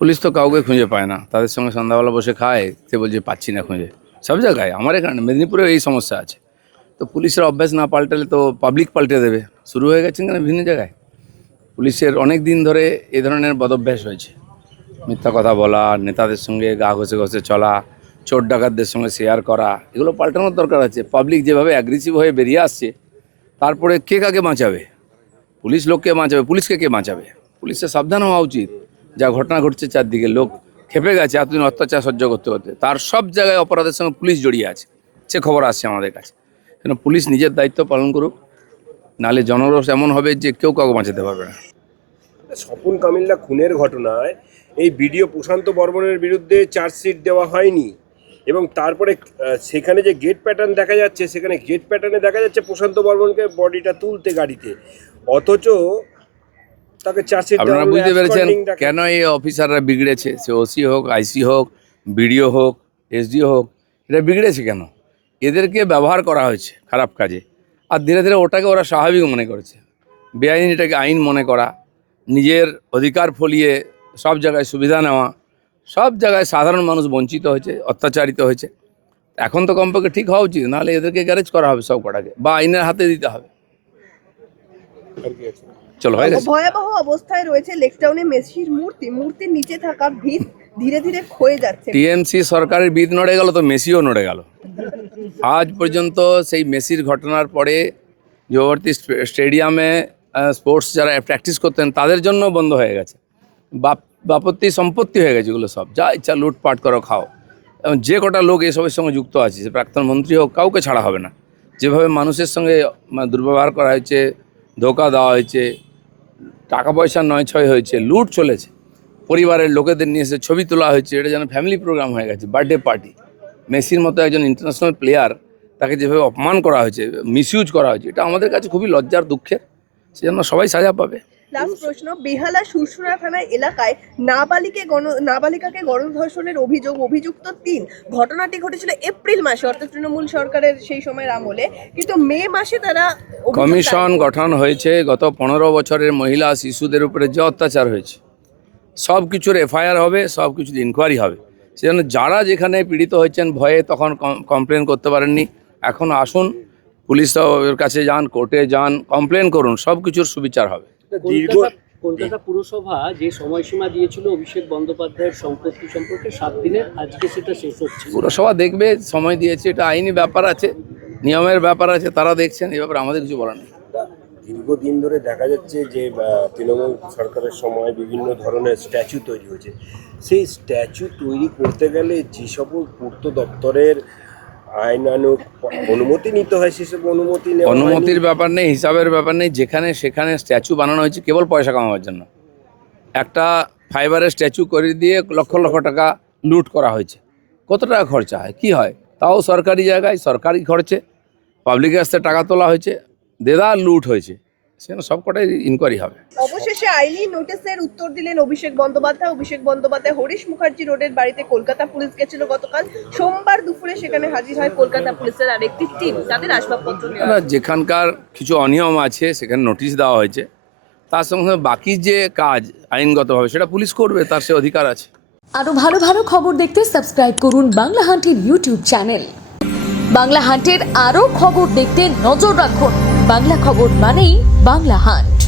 Police তো কাউকে খুঁজে পায় না, তাদের সঙ্গে সন্ধ্যাবেলা বসে খায়, সে বলছে পাচ্ছি না খুঁজে। সব জায়গায়, আমার এখানে মেদিনীপুরেও এই সমস্যা আছে। তো পুলিশের অভ্যাস না পাল্টালে তো পাবলিক পাল্টে দেবে। শুরু হয়ে গেছে কেন বিভিন্ন জায়গায়। পুলিশের অনেক দিন ধরে এই ধরনের বদভ্যাস হয়েছে, মিথ্যা কথা বলা, নেতাদের সঙ্গে গা ঘষে ঘষে চলা, চোর ডাকাতদের সঙ্গে শেয়ার করা, এগুলো পাল্টানোর দরকার আছে। পাবলিক যেভাবে অ্যাগ্রেসিভ হয়ে বেরিয়ে আসছে, তারপরে কে কাকে বাঁচাবে? পুলিশ লোককে বাঁচাবে, পুলিশকে কে বাঁচাবে? পুলিশের সাবধান হওয়া উচিত। যা ঘটনা ঘটছে চারদিকে, লোক খেপে গেছে এতদিন অত্যাচার সহ্য করতে করতে। তার সব জায়গায় অপরাধের সঙ্গে পুলিশ জড়িয়ে আছে, সে খবর আসছে আমাদের কাছে। কেন পুলিশ নিজের দায়িত্ব পালন করুক, নাহলে জনরোষ এমন হবে যে কেউ কাউকে বাঁচাতে পারবে না। স্বপন কামিল্লা খুনের ঘটনায় এই বিডিও প্রশান্ত বর্মনের বিরুদ্ধে চার্জশিট দেওয়া হয়নি, এবং তারপরে সেখানে যে গেট প্যাটার্ন দেখা যাচ্ছে, সেখানে গেট প্যাটার্নে দেখা যাচ্ছে প্রশান্ত বর্মনকে বডিটা তুলতে গাড়িতে, অথচ তাকে চার্জশিট। আপনারা বুঝতে পেরেছেন কেন এই অফিসাররা বিগড়েছে? সে ওসি হোক, আইসি হোক, বিডিও হোক, এসডিও হোক, এটা বিগড়েছে কেন? এদেরকে ব্যবহার করা হয়েছে খারাপ কাজে, আর ধীরে ধীরে ওটাকে ওরা স্বাভাবিক মনে করেছে। বেআইন এটাকে আইন মনে করা, নিজের অধিকার ফলিয়ে সব জায়গায় সুবিধা নেওয়া, সব জায়গায় সাধারণ মানুষ বঞ্চিত হয়েছে, অত্যাচারিত হয়েছে। এখন তো কমপক্ষে ঠিক হওয়া উচিত, নাহলে এদেরকে গ্যারেজ করা হবে সব কটাকে, বা আইনের হাতে দিতে হবে। চলো, হয়ে গেছে। ভয়াবহ অবস্থায় রয়েছে লেকটাউনে মেসির মূর্তির নিচে থাকা ভিত ধীরে ধীরে ক্ষয়ে যাচ্ছে। টিএমসি সরকারের ভিত নড়ে গেল, তো মেসিও নড়ে গেল। আজ পর্যন্ত সেই মেসির ঘটনার পরে যুবভারতী স্টেডিয়ামে স্পোর্টস যারা প্র্যাকটিস করতেন তাদের জন্য বন্ধ হয়ে গেছে। বাপত্তি সম্পত্তি হয়ে গেছে এগুলো সব, যা ইচ্ছা লুটপাট করো খাও। এবং যে কটা লোক এসবের সঙ্গে যুক্ত আছে, সে প্রাক্তন মন্ত্রী হোক, কাউকে ছাড়া হবে না। যেভাবে মানুষের সঙ্গে দুর্ব্যবহার করা হয়েছে, ধোকা দেওয়া হয়েছে, টাকা পয়সা নয়ছয় হয়েছে, লুট চলেছে, পরিবারের লোকেদের নিয়ে এসে ছবি তোলা হয়েছে, এটা যেন ফ্যামিলি প্রোগ্রাম হয়ে গেছে, বার্থডে পার্টি। মেসির মতো একজন ইন্টারন্যাশনাল প্লেয়ার, তাকে যেভাবে অপমান করা হয়েছে, মিসইউজ করা হয়েছে, এটা আমাদের কাছে খুবই লজ্জার, দুঃখের। সেজন্য সবাই সাজা পাবে। লাস্ট প্রশ্ন, বেহালা সুরসুরা থানা এলাকায় নাবালিকাকে গণধর্ষণের অভিযুক্ত 3। ঘটনাটি ঘটেছিল এপ্রিল মাসে, অর্থাৎ তৃণমূল সরকারের সেই সময়ের আমলে, কিন্তু মে মাসে তারা কমিশন গঠন হয়েছে। গত 15 বছরের মহিলা শিশুদের উপরে যে অত্যাচার হয়েছে, সব কিছুর এফআইআর হবে, সব কিছুর ইনকোয়ারি হবে। সেজন্য যারা যেখানে পীড়িত হয়েছেন ভয়ে তখন কমপ্লেন করতে পারেননি, এখন আসুন, পুলিশের কাছে যান, কোর্টে যান, কমপ্লেন করুন, সব কিছুর সুবিচার হবে। কলকাতা পুরসভা যে সময়সীমা দিয়েছিল অভিষেক বন্দ্যোপাধ্যায়ের সম্পত্তি সম্পর্কে 7 দিনের, আজকে সেটা শেষ হচ্ছে। পুরসভা দেখবে, সময় দিয়েছে, এটা আইনি ব্যাপার আছে, নিয়মের ব্যাপার আছে, তারা দেখছেন, এই ব্যাপারে আমাদের কিছু বলার নেই। দীর্ঘদিন ধরে দেখা যাচ্ছে যে তৃণমূল সরকারের সময় বিভিন্ন ধরনের স্ট্যাচু তৈরি হয়েছে। সেই স্ট্যাচু তৈরি করতে গেলে যে সকল পূর্ত দপ্তরের আইনানুগ অনুমতি নিতে হয়, সেসব অনুমতির ব্যাপার নেই, হিসাবের ব্যাপার নেই। যেখানে সেখানে স্ট্যাচু বানানো হয়েছে কেবল পয়সা কামাবার জন্য। একটা ফাইবারের স্ট্যাচু করে দিয়ে লক্ষ লক্ষ টাকা লুট করা হয়েছে। কত টাকা খরচা হয়, কি হয়? তাও সরকারি জায়গায়, সরকারি খরচে পাবলিকের কাছ থেকে টাকা তোলা হয়েছে, দেদার লুট হয়েছে। সেখানে সবকটাই ইনকোয়ারি হবে। অবশেষে আইনি নোটিশের উত্তর দিলেন অভিষেক বন্দ্যোপাধ্যায় হরিশ মুখার্জি রোডের বাড়িতে কলকাতা পুলিশ গেছিল গতকাল। সোমবার দুপুরে সেখানে হাজির হয় কলকাতা পুলিশের আরেকটি টিম, তাদের আসবাবপত্র নিয়ে। যেখানকার কিছু অনিয়ম আছে সেখানে নোটিশ দেওয়া হয়েছে, তার সঙ্গে সঙ্গে বাকি যে কাজ আইনগতভাবে সেটা পুলিশ করবে, তার সে অধিকার আছে। আরো ভালো ভালো খবর দেখতে সাবস্ক্রাইব করুন বাংলা হান্টের ইউটিউব চ্যানেল। বাংলা হান্টের আরো খবর দেখতে নজর রাখুন। বাংলা খবর মানেই বাংলা হান্ট।